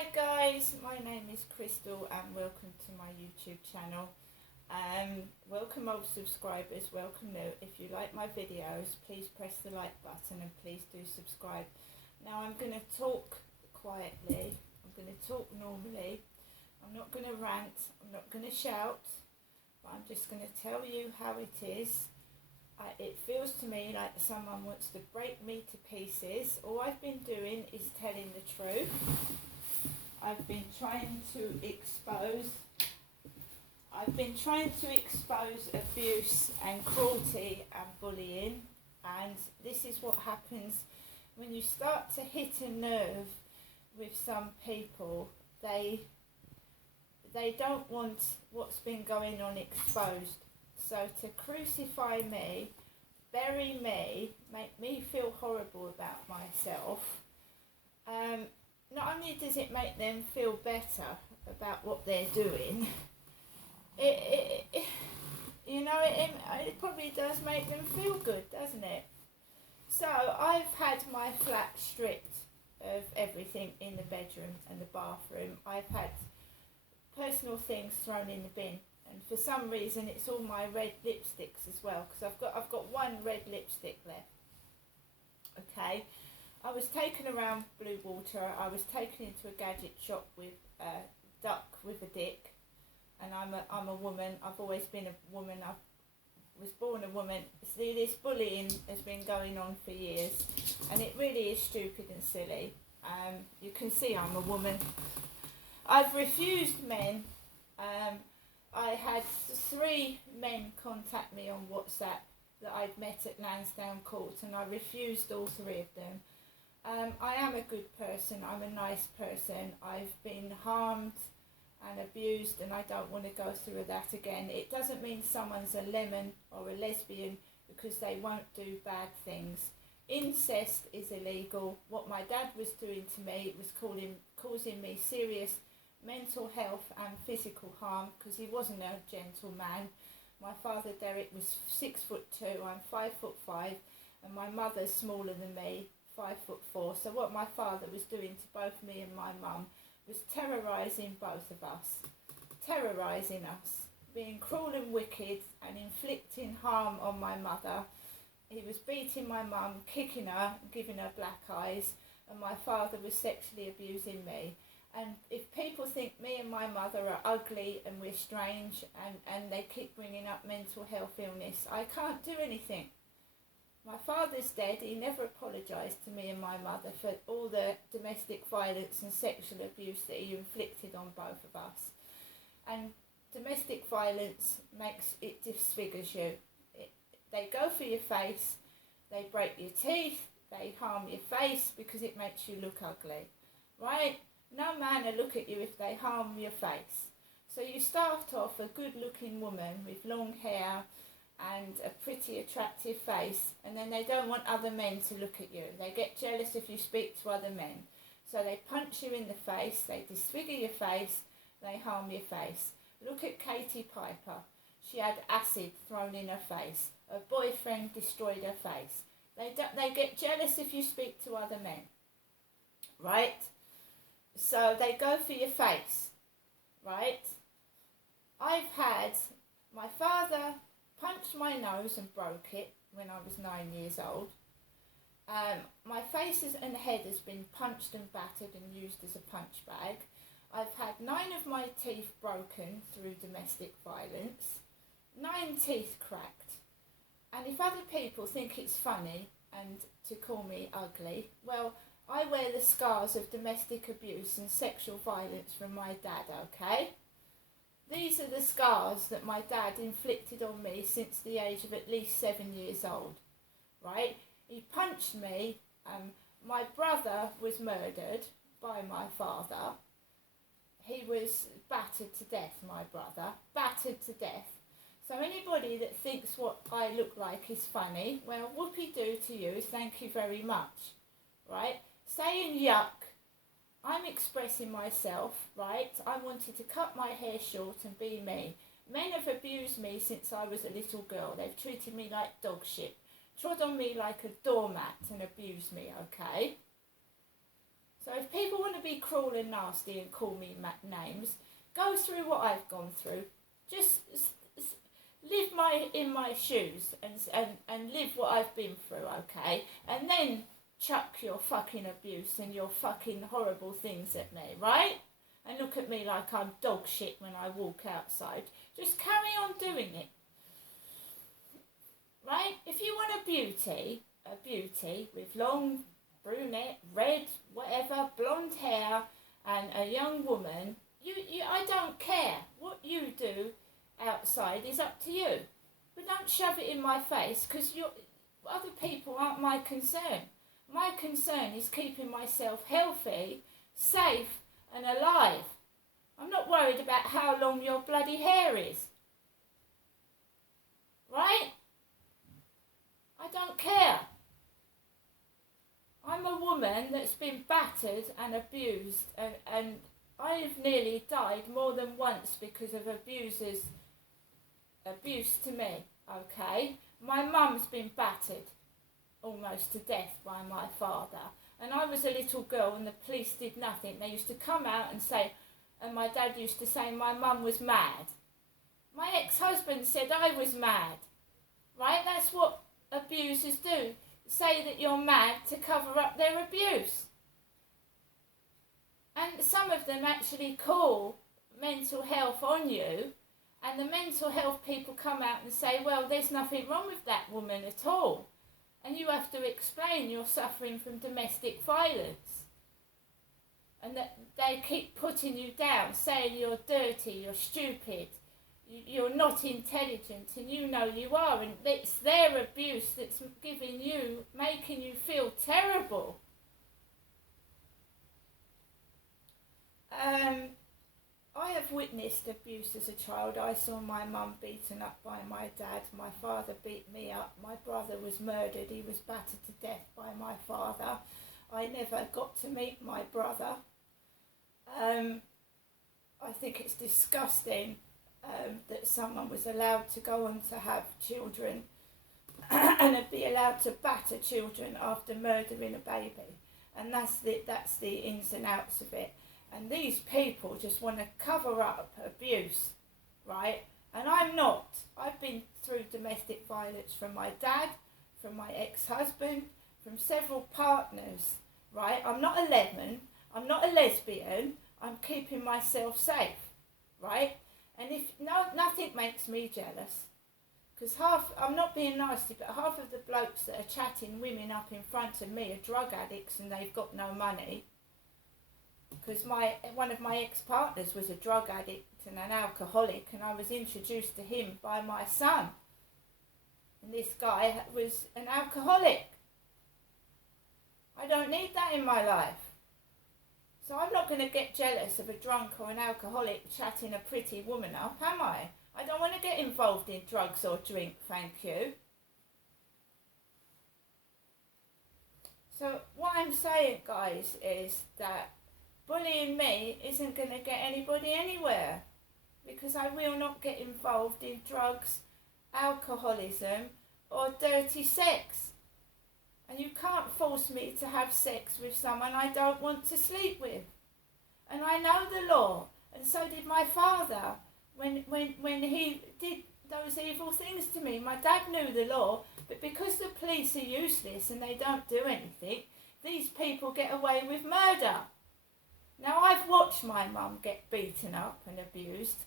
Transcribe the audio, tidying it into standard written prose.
Hi guys, my name is Crystal and welcome to my YouTube channel. Welcome old subscribers, welcome new. If you like my videos, please press the like button and please do subscribe. Now I'm going to talk quietly, I'm going to talk normally, I'm not going to rant, I'm not going to shout, but I'm just going to tell you how it is. It feels to me like someone wants to break me to pieces. All I've been doing is telling the truth. I've been trying to expose abuse and cruelty and bullying, and this is what happens when you start to hit a nerve with some people. They don't want what's been going on exposed. So to crucify me, bury me, make me feel horrible about myself, not only does it make them feel better about what they're doing, it probably does make them feel good, doesn't it? So I've had my flat stripped of everything in the bedroom and the bathroom. I've had personal things thrown in the bin. And for some reason, it's all my red lipsticks as well, because I've got one red lipstick left. Okay, I was taken around Blue Water. I was taken into a gadget shop with a duck with a dick, and I'm a woman. I've always been a woman. I was born a woman. See, this bullying has been going on for years, and it really is stupid and silly. You can see I'm a woman. I've refused men. I had 3 men contact me on WhatsApp that I'd met at Lansdowne Court, and I refused all 3 of them. I am a good person, I'm a nice person. I've been harmed and abused, and I don't want to go through that again. It doesn't mean someone's a lemon or a lesbian because they won't do bad things. Incest is illegal. What my dad was doing to me was causing me serious mental health and physical harm, because he wasn't a gentleman. My father Derek was 6'2", I'm 5'5", and my mother's smaller than me, 5'4". So what my father was doing to both me and my mum was terrorising both of us, terrorising us, being cruel and wicked and inflicting harm on my mother. He was beating my mum, kicking her, giving her black eyes, and my father was sexually abusing me. And if people think me and my mother are ugly and we're strange, and they keep bringing up mental health illness, I can't do anything. My father's dead. He never apologised to me and my mother for all the domestic violence and sexual abuse that he inflicted on both of us. And domestic violence disfigures you. They go for your face, they break your teeth, they harm your face because it makes you look ugly, right? No man will look at you if they harm your face. So you start off a good-looking woman with long hair and a pretty attractive face, and then they don't want other men to look at you. They get jealous if you speak to other men. So they punch you in the face, they disfigure your face, they harm your face. Look at Katie Piper. She had acid thrown in her face. Her boyfriend destroyed her face. They get jealous if you speak to other men, right? So they go for your face, right? I've had my father punch my nose and broke it when I was 9 years old. My face and head has been punched and battered and used as a punch bag. I've had 9 of my teeth broken through domestic violence, 9 teeth cracked. And if other people think it's funny and to call me ugly, well, I wear the scars of domestic abuse and sexual violence from my dad, okay? These are the scars that my dad inflicted on me since the age of at least 7 years old, right? He punched me. My brother was murdered by my father. He was battered to death, my brother, battered to death. So anybody that thinks what I look like is funny, well, whoopee-doo to you, thank you very much, right? Saying yuck, I'm expressing myself, right? I wanted to cut my hair short and be me. Men have abused me since I was a little girl. They've treated me like dog shit, trod on me like a doormat and abused me, okay? So if people want to be cruel and nasty and call me names, go through what I've gone through. Just live in my shoes and live what I've been through, okay? And then chuck your fucking abuse and your fucking horrible things at me, right? And look at me like I'm dog shit when I walk outside. Just carry on doing it. Right? If you want a beauty with long, brunette, red, whatever, blonde hair and a young woman, I don't care. What you do outside is up to you. But don't shove it in my face, because other people aren't my concern. My concern is keeping myself healthy, safe and alive. I'm not worried about how long your bloody hair is. Right? I don't care. I'm a woman that's been battered and abused, and I've nearly died more than once because of abusers' abuse to me, okay? My mum's been battered almost to death by my father, and I was a little girl and the police did nothing. They used to come out and say, and my dad used to say my mum was mad. My ex-husband said I was mad, right? That's what abusers do. Say that you're mad to cover up their abuse. And some of them actually call mental health on you, and the mental health people come out and say, well, there's nothing wrong with that woman at all. And you have to explain you're suffering from domestic violence. And that they keep putting you down, saying you're dirty, you're stupid, you're not intelligent, and you know you are, and it's their abuse that's making you feel terrible. I have witnessed abuse as a child. I saw my mum beaten up by my dad. My father beat me up. My brother was murdered. He was battered to death by my father. I never got to meet my brother. I think it's disgusting that someone was allowed to go on to have children and be allowed to batter children after murdering a baby. And that's the ins and outs of it. And these people just want to cover up abuse, right? And I'm not. I've been through domestic violence from my dad, from my ex-husband, from several partners, right? I'm not a lemon. I'm not a lesbian. I'm keeping myself safe, right? And nothing makes me jealous. Because I'm not being nasty, but half of the blokes that are chatting women up in front of me are drug addicts and they've got no money. Because one of my ex-partners was a drug addict and an alcoholic, and I was introduced to him by my son. And this guy was an alcoholic. I don't need that in my life. So I'm not going to get jealous of a drunk or an alcoholic chatting a pretty woman up, am I? I don't want to get involved in drugs or drink, thank you. So what I'm saying, guys, is that bullying me isn't going to get anybody anywhere, because I will not get involved in drugs, alcoholism or dirty sex. And you can't force me to have sex with someone I don't want to sleep with. And I know the law, and so did my father when he did those evil things to me. My dad knew the law, but because the police are useless and they don't do anything, these people get away with murder. Now, I've watched my mum get beaten up and abused.